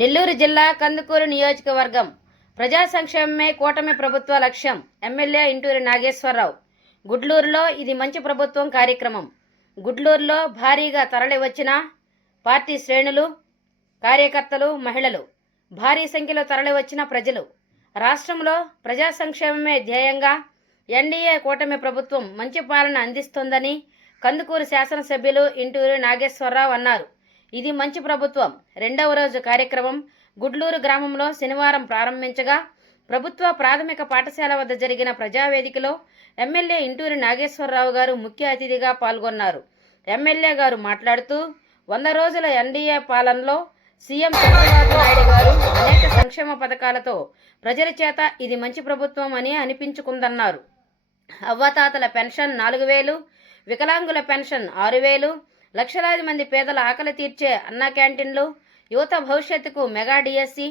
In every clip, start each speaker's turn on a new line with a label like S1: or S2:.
S1: నెల్లూరు జిల్లా కందుకూరు నియోజకవర్గం. ప్రజా సంక్షేమమే కూటమి ప్రభుత్వ లక్ష్యం. ఎమ్మెల్యే ఇంటూరి నాగేశ్వరరావు. గుడ్లూరులో ఇది మంచి ప్రభుత్వం కార్యక్రమం. గుడ్లూరులో భారీగా తరలివచ్చిన పార్టీ శ్రేణులు కార్యకర్తలు మహిళలు. భారీ సంఖ్యలో తరలివచ్చిన ప్రజలు. రాష్ట్రంలో ప్రజా సంక్షేమమే ధ్యేయంగా ఎన్డీఏ కూటమి ప్రభుత్వం మంచి పాలన అందిస్తోందని కందుకూరు శాసనసభ్యులు ఇంటూరి నాగేశ్వరరావు అన్నారు. ఇది మంచి ప్రభుత్వం. రెండవ రోజు కార్యక్రమం. గుడ్లూరు గ్రామంలో శనివారం ప్రారంభించగా ప్రభుత్వ ప్రాథమిక పాఠశాల వద్ద జరిగిన ప్రజావేదికలో ఎమ్మెల్యే ఇంటూరి నాగేశ్వరరావు గారు ముఖ్య అతిథిగా పాల్గొన్నారు. ఎమ్మెల్యే గారు మాట్లాడుతూ వంద రోజుల ఎన్డీఏ పాలనలో సీఎం చంద్రబాబు నాయుడు గారు అనేక సంక్షేమ పథకాలతో ప్రజల చేత ఇది మంచి ప్రభుత్వం అని అనిపించుకుందన్నారు. అవ్వాతాతల పెన్షన్ నాలుగు వేలు వికలాంగుల పెన్షన్ ఆరు వేలు లక్షలాది మంది పేదల ఆకలి తీర్చే అన్నా క్యాంటీన్లు యువత భవిష్యత్తుకు మెగా డిఎస్సి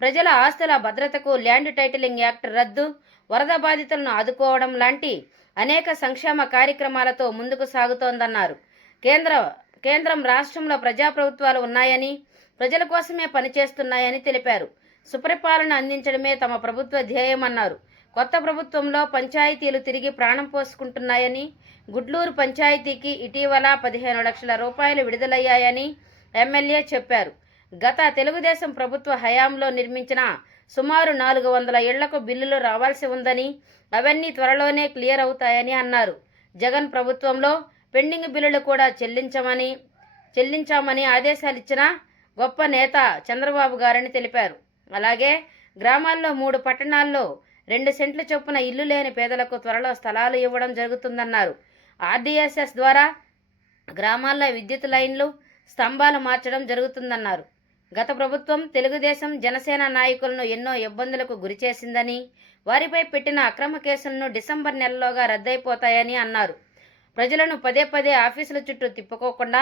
S1: ప్రజల ఆస్తుల భద్రతకు ల్యాండ్ టైటిలింగ్ యాక్ట్ రద్దు వరద బాధితులను ఆదుకోవడం లాంటి అనేక సంక్షేమ కార్యక్రమాలతో ముందుకు సాగుతోందన్నారు. కేంద్ర కేంద్రం రాష్ట్రంలో ప్రజాప్రభుత్వాలు ఉన్నాయని ప్రజల కోసమే పనిచేస్తున్నాయని తెలిపారు. సుపరిపాలన అందించడమే తమ ప్రభుత్వ ధ్యేయమన్నారు. కొత్త ప్రభుత్వంలో పంచాయతీలు తిరిగి ప్రాణం పోసుకుంటున్నాయని గుడ్లూరు పంచాయతీకి ఇటీవల పదిహేను లక్షల రూపాయలు విడుదలయ్యాయని ఎమ్మెల్యే చెప్పారు. గత తెలుగుదేశం ప్రభుత్వ హయాంలో నిర్మించిన సుమారు నాలుగు వందల ఇళ్ళకు బిల్లులు రావాల్సి ఉందని అవన్నీ త్వరలోనే క్లియర్ అవుతాయని అన్నారు. జగన్ ప్రభుత్వంలో పెండింగ్ బిల్లులు కూడా చెల్లించమని చెల్లించామని ఆదేశాలిచ్చిన గొప్ప నేత చంద్రబాబు గారని తెలిపారు. అలాగే గ్రామాల్లో మూడు పట్టణాల్లో రెండు సెంట్ల చొప్పున ఇల్లు లేని పేదలకు త్వరలో స్థలాలు ఇవ్వడం జరుగుతుందన్నారు. ఆర్డీఎస్ఎస్ ద్వారా గ్రామాల్లో విద్యుత్ లైన్లు స్తంభాలు మార్చడం జరుగుతుందన్నారు. గత ప్రభుత్వం తెలుగుదేశం జనసేన నాయకులను ఎన్నో ఇబ్బందులకు గురిచేసిందని వారిపై పెట్టిన అక్రమ కేసులను డిసెంబర్ నెలలోగా రద్దయిపోతాయని అన్నారు. ప్రజలను పదే పదే ఆఫీసుల చుట్టూ తిప్పుకోకుండా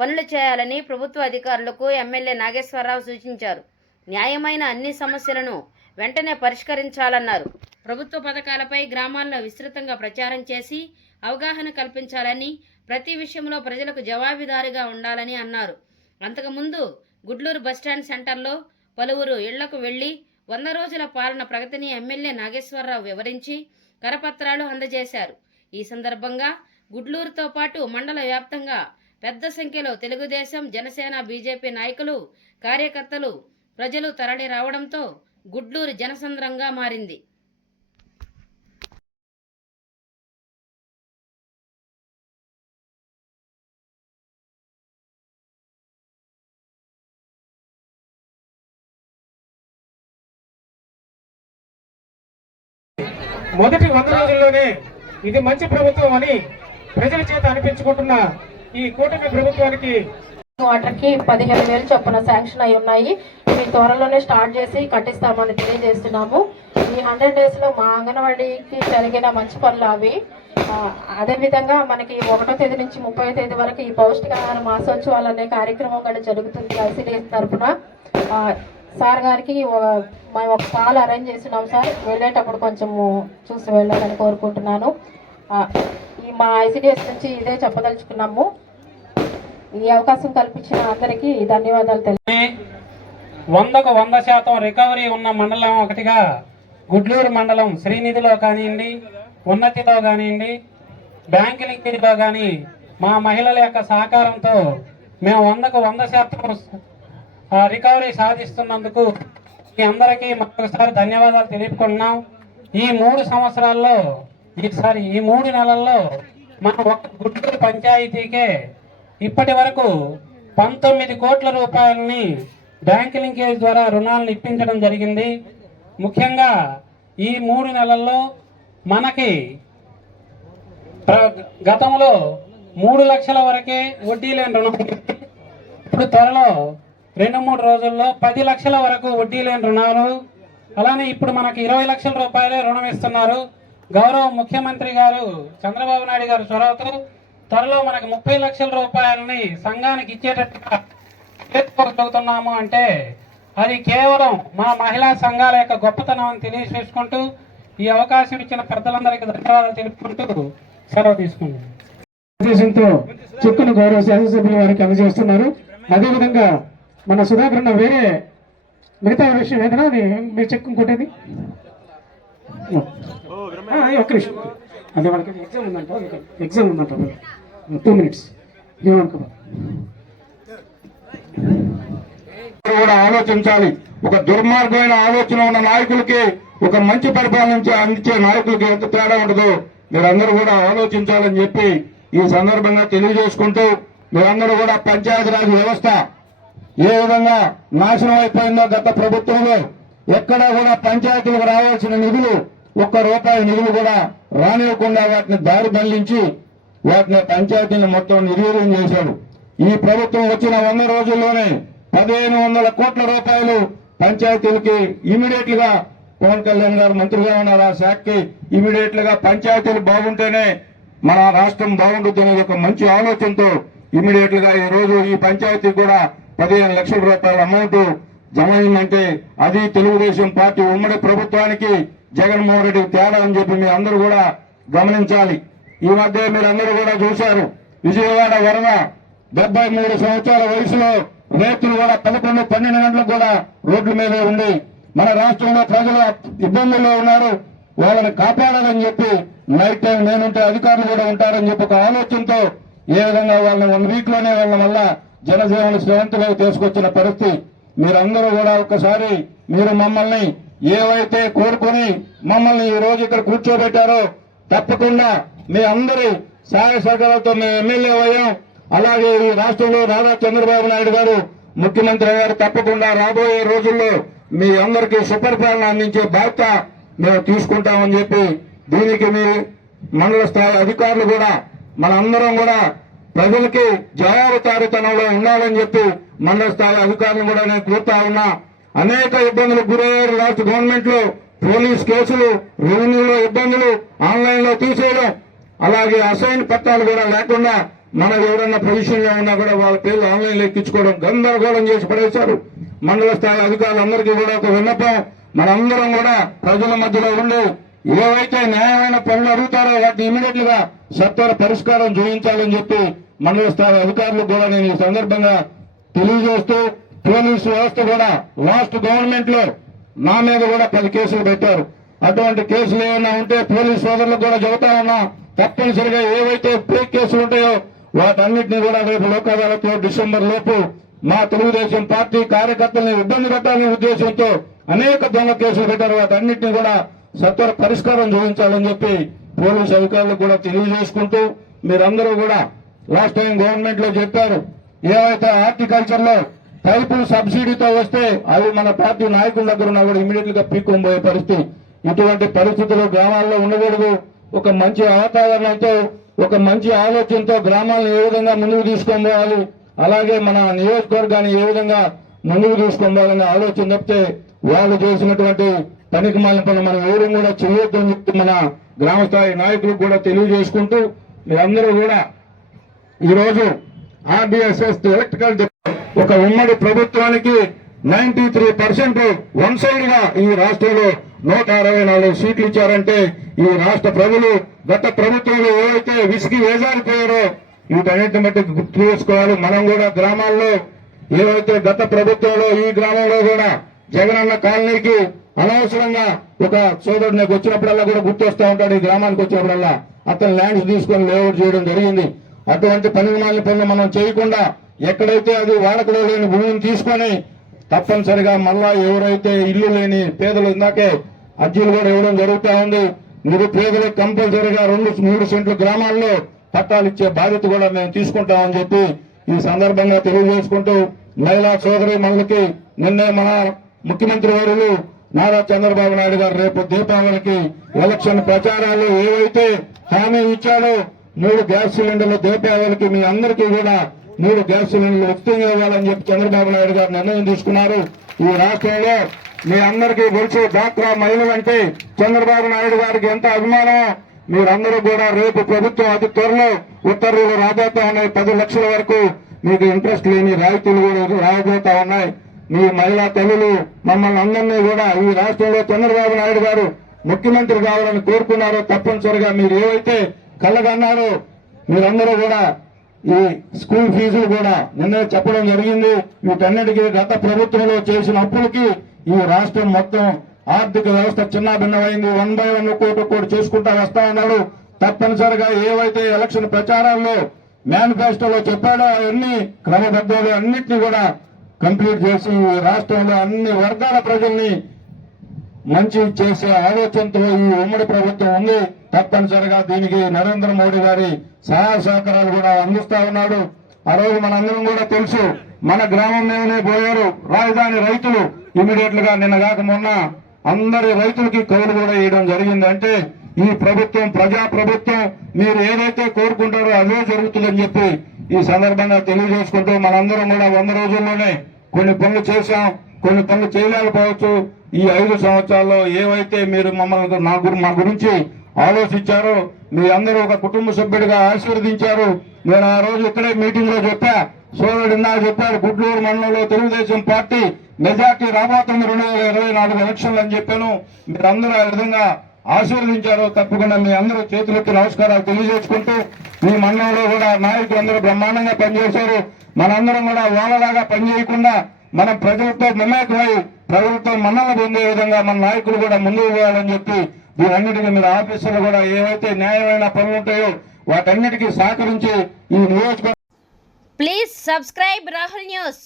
S1: పనులు చేయాలని ప్రభుత్వ అధికారులకు ఎమ్మెల్యే నాగేశ్వరరావు సూచించారు. న్యాయమైన అన్ని సమస్యలను వెంటనే పరిష్కరించాలన్నారు. ప్రభుత్వ పథకాలపై గ్రామాల్లో విస్తృతంగా ప్రచారం చేసి అవగాహన కల్పించాలని ప్రతి విషయంలో ప్రజలకు జవాబిదారిగా ఉండాలని అన్నారు. అంతకుముందు గుడ్లూరు బస్టాండ్ సెంటర్లో పలువురు ఇళ్ళకు వెళ్ళి వంద రోజుల పాలన ప్రగతిని ఎమ్మెల్యే నాగేశ్వరరావు వివరించి కరపత్రాలు అందజేశారు. ఈ సందర్భంగా గుడ్లూరుతో పాటు మండల వ్యాప్తంగా పెద్ద సంఖ్యలో తెలుగుదేశం జనసేన బీజేపీ నాయకులు కార్యకర్తలు ప్రజలు తరలి రావడంతో గుడ్లూరు జనసంద్రంగా మారింది.
S2: మొదటి వంద రోజుల్లోనే ఇది మంచి ప్రభుత్వం అని ప్రజల చేత అనిపించుకుంటున్న ఈ కూటమి ప్రభుత్వానికి
S3: వాటర్కి పదిహేను వేలు చొప్పున శాంక్షన్ అయి ఉన్నాయి. ఇవి త్వరలోనే స్టార్ట్ చేసి కట్టిస్తామని తెలియజేస్తున్నాము. ఈ హండ్రెడ్ డేస్లో మా అంగన్వాడీకి జరిగిన మంచి పనులు అవి. అదేవిధంగా మనకి ఒకటో తేదీ నుంచి ముప్పై తేదీ వరకు ఈ పౌష్టికాహార మాసోత్సవాలు అనే కార్యక్రమం కూడా జరుగుతుంది ఐసీడీఎస్ తరఫున. సార్ గారికి మేము ఒక కాల్ అరేంజ్ చేస్తున్నాం సార్. వెళ్ళేటప్పుడు కొంచెము చూసి వెళ్ళాలని కోరుకుంటున్నాను. ఈ మా ఐసీడీఎస్ నుంచి ఇదే చెప్పదలుచుకున్నాము. ఈ అవకాశం కల్పించిన అందరికీ ధన్యవాదాలు తెలియ
S2: వందకు వంద శాతం రికవరీ ఉన్న మండలం ఒకటిగా గుడ్లూరు మండలం శ్రీనిధిలో కానివ్వండి ఉన్నతిలో కానివ్వండి బ్యాంకు లింకేజ్లో కానీ మా మహిళల యొక్క సహకారంతో మేము వందకు వంద శాతం ఆ, రికవరీ సాధిస్తున్నందుకు మీ అందరికీ మరొకసారి ధన్యవాదాలు తెలుపుకుంటున్నాం. ఈ మూడు సంవత్సరాల్లో ఈసారి ఈ మూడు నెలల్లో మన ఒక గుడ్లూరు పంచాయతీకే ఇప్పటి వరకు పంతొమ్మిది కోట్ల రూపాయలని బ్యాంక్ లింకేజ్ ద్వారా రుణాలను ఇప్పించడం జరిగింది. ముఖ్యంగా ఈ మూడు నెలల్లో మనకి ప్ర- గతంలో మూడు లక్షల వరకే వడ్డీ లేని రుణం ఇప్పుడు త్వరలో రెండు మూడు రోజుల్లో పది లక్షల వరకు వడ్డీ లేని రుణాలు అలానే ఇప్పుడు మనకి ఇరవై లక్షల రూపాయలే రుణం ఇస్తున్నారు. గౌరవ ముఖ్యమంత్రి గారు చంద్రబాబు నాయుడు గారు చొరవతో త్వరలో మనకి ముప్పై లక్షల రూపాయలని సంఘానికి ఇచ్చేటట్టుగా చేసుకోగలుగుతున్నాము అంటే అది కేవలం మా మహిళా సంఘాల యొక్క గొప్పతనం అని తెలియజేసుకుంటూ ఈ అవకాశం ఇచ్చిన పెద్దలందరికీ ధన్యవాదాలు తెలుపుకుంటూ సెలవు తీసుకున్నాను
S4: ఉద్దేశంతో చెక్కును గౌరవ శాసనసభ్యులు వారికి అందజేస్తున్నారు. అదేవిధంగా మన సుధాకర్ వేరే
S2: మిగతా విషయం ఏదైనా అది మీరు చెక్ ఇంకోటేది ఒక్క అదే వాళ్ళకి ఎగ్జామ్ ఉందంట ఎగ్జామ్ ఉందంట. Two minutes. ఏమనుకోవాలి
S4: కూడా ఆలోచించాలి. ఒక దుర్మార్గమైన ఆలోచన ఉన్న నాయకులకి ఒక మంచి పరిపాలన అందించే నాయకులకి ఎంత తేడా ఉండదో మీరందరూ కూడా ఆలోచించాలని చెప్పి ఈ సందర్భంగా తెలియజేసుకుంటూ మీరందరూ కూడా పంచాయతీరాజ్ వ్యవస్థ ఏ విధంగా నాశనం అయిపోయిందో గత ప్రభుత్వంలో ఎక్కడా కూడా పంచాయతీలకు రావాల్సిన నిధులు ఒక్క రూపాయి నిధులు కూడా రానివ్వకుండా వాటిని దారి మళ్ళించి వాటిని పంచాయతీని మొత్తం నిర్వీర్యం చేశాడు ఈ ప్రభుత్వం వచ్చిన వంద రోజుల్లోనే పదిహేను వందల కోట్ల రూపాయలు పంచాయతీలకి ఇమీడియట్గా పవన్ కళ్యాణ్ గారు మంత్రిగా ఉన్నారు. ఆ శాఖకి ఇమీడియట్గా పంచాయతీలు బాగుంటేనే మన రాష్ట్రం బాగుంటుంది అనేది ఒక మంచి ఆలోచనతో ఇమీడియట్గా ఈ రోజు ఈ పంచాయతీకి కూడా పదిహేను లక్షల రూపాయల అమౌంట్ జమ అయిందంటే అది తెలుగుదేశం పార్టీ ఉమ్మడి ప్రభుత్వానికి జగన్మోహన్ రెడ్డికి తేడా అని చెప్పి మీ అందరూ కూడా గమనించాలి. ఈ మధ్య మీరందరూ కూడా చూశారు. విజయవాడ వరద డెబ్బై మూడు సంవత్సరాల వయసులో రైతులు కూడా పదకొండు పన్నెండు గంటలకు కూడా రోడ్ల మీదే ఉంది మన రాష్ట్రంలో ప్రజలు ఇబ్బందుల్లో ఉన్నారు. వాళ్ళని కాపాడాలని చెప్పి నైట్ టైం నేనుంటే అధికారులు కూడా ఉంటారని చెప్పి ఒక ఆలోచనతో ఏ విధంగా వాళ్ళని వన్ వీక్లోనే వాళ్ళ వల్ల జనజీవన శ్రవంతిలో తీసుకొచ్చిన పరిస్థితి. మీరందరూ కూడా ఒక్కసారి మీరు మమ్మల్ని ఏవైతే కోరుకొని మమ్మల్ని ఈ రోజు ఇక్కడ కూర్చోబెట్టారో తప్పకుండా మీ అందరి సహాయ సహకారాలతో మేము ఎమ్మెల్యే అయ్యాం. అలాగే ఈ రాష్ట్రంలో నారా చంద్రబాబు నాయుడు గారు ముఖ్యమంత్రి గారు తప్పకుండా రాబోయే రోజుల్లో మీ అందరికీ సుపరిపాలన అందించే బాధ్యత మేము తీసుకుంటామని చెప్పి దీనికి మీ మండల స్థాయి అధికారులు కూడా మనందరం కూడా ప్రజలకి జయావతారితనంలో ఉండాలని చెప్పి మండల స్థాయి అధికారులు కూడా నేను కోరుతా ఉన్నా. అనేక ఇబ్బందులకు గురయ్యారు రాష్ట్ర గవర్నమెంట్లో పోలీస్ కేసులు రెవెన్యూలో ఇబ్బందులు ఆన్లైన్లో తీసేయడం అలాగే అసైన్ పత్రాలు కూడా లేకుండా మనం ఎవరన్నా పొజిషన్లో ఉన్నా కూడా వాళ్ళ పేర్లు ఆన్లైన్లో ఎక్కించుకోవడం గందరగోళం చేసి పడేశారు. మండల స్థాయి అధికారులందరికీ కూడా ఒక విన్నపం. మనందరం కూడా ప్రజల మధ్యలో ఉండి ఏవైతే న్యాయమైన పనులు అడుగుతారో వాటిని ఇమీడియట్గా సత్వర పరిష్కారం చూపించాలని చెప్పి మండల స్థాయి అధికారులకు కూడా నేను ఈ సందర్భంగా తెలియజేస్తూ పోలీసు వ్యవస్థ కూడా లాస్ట్ గవర్నమెంట్లో నా మీద కూడా పది కేసులు పెట్టారు. అటువంటి కేసులు ఏమైనా ఉంటే పోలీస్ సోదరులకు కూడా చెబుతా ఉన్నా తప్పనిసరిగా ఏవైతే ఫేక్ కేసులు ఉంటాయో వాటన్నిటిని కూడా రేపు లోక్ అదాలత్లో డిసెంబర్ లోపు మా తెలుగుదేశం పార్టీ కార్యకర్తల్ని ఇబ్బంది పెట్టాలనే ఉద్దేశంతో అనేక దొంగ కేసులు పెట్టారు. వాటన్నిటిని కూడా సత్వర పరిష్కారం చూపించాలని చెప్పి పోలీసు అధికారులకు కూడా తెలియజేసుకుంటూ మీరందరూ కూడా లాస్ట్ టైం గవర్నమెంట్లో చెప్పారు. ఏవైతే హార్టికల్చర్లో పైపులు సబ్సిడీతో వస్తే అవి మన పార్టీ నాయకుల దగ్గర ఉన్నా కూడా ఇమీడియట్గా పీక్కుని పోయే పరిస్థితి. ఇటువంటి పరిస్థితులు గ్రామాల్లో ఉండకూడదు. ఒక మంచి వాతావరణంతో ఒక మంచి ఆలోచనతో గ్రామాలను ఏ విధంగా ముందుకు తీసుకొని పోవాలి? అలాగే మన నియోజకవర్గాన్ని ఏ విధంగా ముందుకు తీసుకొని పోవాలనే ఆలోచన చెప్తే వాళ్ళు చేసినటువంటి పనికి మాలిన పనులు మనం ఎవరు కూడా చేయొద్దని చెప్పి మన గ్రామ స్థాయి నాయకులకు కూడా తెలియజేసుకుంటూ మీరందరూ కూడా ఈరోజు ఆర్బీఎస్ఎస్ ఎలక్ట్రికల్ ఒక ఉమ్మడి ప్రభుత్వానికి నైన్టీ త్రీ పర్సెంట్ వన్ సైడ్గా ఈ రాష్ట్రంలో నూట అరవై నాలుగు సీట్లు ఇచ్చారంటే ఈ రాష్ట్ర ప్రజలు గత ప్రభుత్వంలో ఏవైతే విసిగి వేజారిపోయారో వీటన్నిటిని బట్టి గుర్తు చేసుకోవాలి. మనం కూడా గ్రామాల్లో ఏవైతే గత ప్రభుత్వంలో ఈ గ్రామంలో కూడా జగనన్న కాలనీకి అనవసరంగా ఒక సోదరుడు నాకు వచ్చినప్పుడల్లా కూడా గుర్తొస్తా ఉంటాడు ఈ గ్రామానికి వచ్చినప్పుడల్లా. అతను ల్యాండ్స్ తీసుకొని లేఅవుట్ చేయడం జరిగింది. అటువంటి పని మాలిన పనులు మనం చేయకుండా ఎక్కడైతే అది వాడకలో లేని భూమిని తీసుకొని తప్పనిసరిగా మళ్ళా ఎవరైతే ఇల్లు లేని పేదలు ఇందాకే అర్జీలు కూడా ఇవ్వడం జరుగుతూ ఉంది నిరుపేదలు కంపల్సరిగా రెండు మూడు సెంట్లు గ్రామాల్లో పట్టాలు ఇచ్చే బాధ్యత కూడా మేము తీసుకుంటామని చెప్పి ఈ సందర్భంగా తెలియజేసుకుంటూ మహిళా సోదరి మనులకి నిన్నే మన ముఖ్యమంత్రి వర్యులు నారా చంద్రబాబు నాయుడు గారు రేపు దీపావళికి ఎలక్షన్ ప్రచారాలు ఏవైతే హామీ ఇచ్చాడో మూడు గ్యాస్ సిలిండర్లు దీపావళికి మీ అందరికీ కూడా మూడు గ్యాస్ సిలిండర్లు ఉచితంగా ఇవ్వాలని చెప్పి చంద్రబాబు నాయుడు గారు నిర్ణయం తీసుకున్నారు. ఈ రాష్ట్రంలో మీ అందరికీ తెలుసు డాక్రా మహిళలంటే చంద్రబాబు నాయుడు గారికి ఎంత అభిమానం మీరందరూ కూడా రేపు ప్రభుత్వం అతి త్వరలో ఉత్తర్వులు రాబోతా ఉన్నాయి. పది లక్షల వరకు మీకు ఇంట్రెస్ట్ లేని రాయితీలు కూడా రాబోతా ఉన్నాయి. మీ మహిళా తల్లులు మమ్మల్ని అందరినీ కూడా ఈ రాష్ట్రంలో చంద్రబాబు నాయుడు గారు ముఖ్యమంత్రి కావాలని కోరుకున్నారో తప్పనిసరిగా మీరు ఏవైతే కళ్ళగన్నారో మీరందరూ కూడా ఈ స్కూల్ ఫీజులు కూడా నిన్నే చెప్పడం జరిగింది. వీటన్నిటికీ గత ప్రభుత్వంలో చేసిన అప్పులకి ఈ రాష్ట్రం మొత్తం ఆర్థిక వ్యవస్థ చిన్న భిన్నమైంది వన్ బై వన్ కోటి ఒక్కోటి చేసుకుంటా వస్తా ఉన్నాడు తప్పనిసరిగా ఏవైతే ఎలక్షన్ ప్రచారాల్లో మేనిఫెస్టోలో చెప్పాడో అవన్నీ క్రమబద్ధంగా అన్నింటినీ కూడా కంప్లీట్ చేసి ఈ రాష్ట్రంలో అన్ని వర్గాల ప్రజల్ని మంచి చేసే ఆలోచనతో ఈ ఉమ్మడి ప్రభుత్వం ఉంది. తప్పనిసరిగా దీనికి నరేంద్ర మోడీ గారి సహాయ సహకారాలు కూడా అందిస్తా ఉన్నాడు. ఆ రోజు మనందరం కూడా తెలుసు మన గ్రామం మీదనే పోయారు. రాజధాని రైతులు ఇమీడియట్గా నిన్న కాక మొన్న అందరి రైతులకి కౌలు కూడా వేయడం జరిగిందంటే ఈ ప్రభుత్వం ప్రజా ప్రభుత్వం మీరు ఏదైతే కోరుకుంటారో అదే జరుగుతుందని చెప్పి ఈ సందర్భంగా తెలియజేసుకుంటూ మనందరం కూడా వంద రోజుల్లోనే కొన్ని పనులు చేశాం. కొన్ని పనులు చేయలేకపోవచ్చు. ఈ ఐదు సంవత్సరాల్లో ఏవైతే మీరు మమ్మల్ని నా గురి మా గురించి ఆలోచించారు. మీ అందరూ ఒక కుటుంబ సభ్యుడిగా ఆశీర్వదించారు. నేను ఆ రోజు ఇక్కడే మీటింగ్లో చెప్పా. సోదరుడు ఇందాక చెప్పారు గుడ్లూరు మండలంలో తెలుగుదేశం పార్టీ మెజార్టీ రాబోతుంది రెండు వేల ఇరవై నాలుగు ఎలక్షన్లు అని చెప్పాను. మీరందరూ ఆ విధంగా ఆశీర్వదించారు. తప్పకుండా మీ అందరూ చేతులెత్తి నమస్కారాలు తెలియజేసుకుంటూ మీ మండలంలో కూడా నాయకులు అందరూ బ్రహ్మాండంగా పనిచేశారు. మనందరం కూడా వాళ్ళలాగా పనిచేయకుండా మనం ప్రజలతో మమేకమై ప్రజలతో మన్నలు పొందే విధంగా మన నాయకులు కూడా ముందుకు పోవాలని చెప్పి వీరన్నిటికీ మీరు ఆఫీసులు కూడా ఏవైతే న్యాయమైన పనులు ఉంటాయో వాటన్నిటికీ సహకరించి ఈ నియోజకవర్గం
S1: ప్లీజ్ సబ్స్క్రైబ్ రాహుల్ న్యూస్